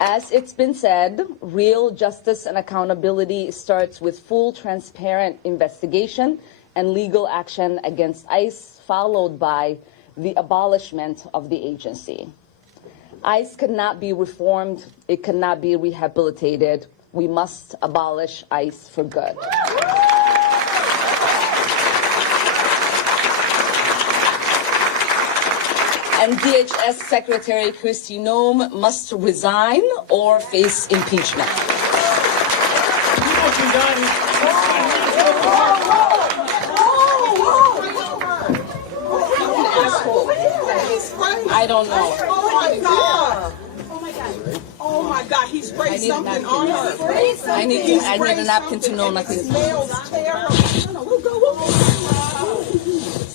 As it's been said, real justice and accountability starts with full, transparent investigation and legal action against ICE, followed by the abolishment of the agency. ICE cannot be reformed. It cannot be rehabilitated. We must abolish ICE for good. And DHS Secretary Kristi Noem must resign or face impeachment. I don't know. Oh my God. Oh my God, he sprayed something on her. I need a napkin to know nothing. It smells terrible.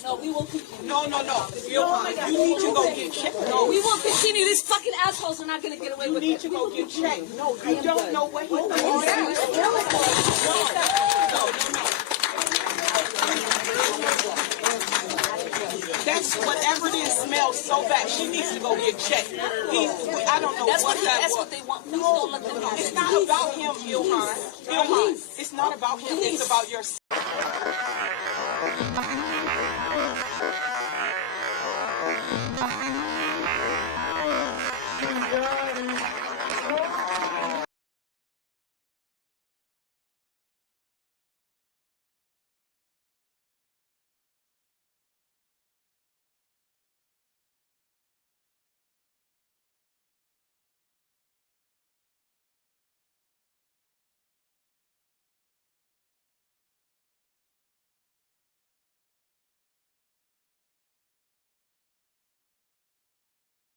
No, we will continue. No. You need to go get checked. No, we will continue. These fucking assholes are not going to get away with it. You need to go get checked. No, you don't know what he's doing. That's whatever it is smells so bad. She needs to go get checked. I don't know what that was. That's what they want. Please don't let them know. It's not about him, Ilhan. It's not about him. It's about yourself.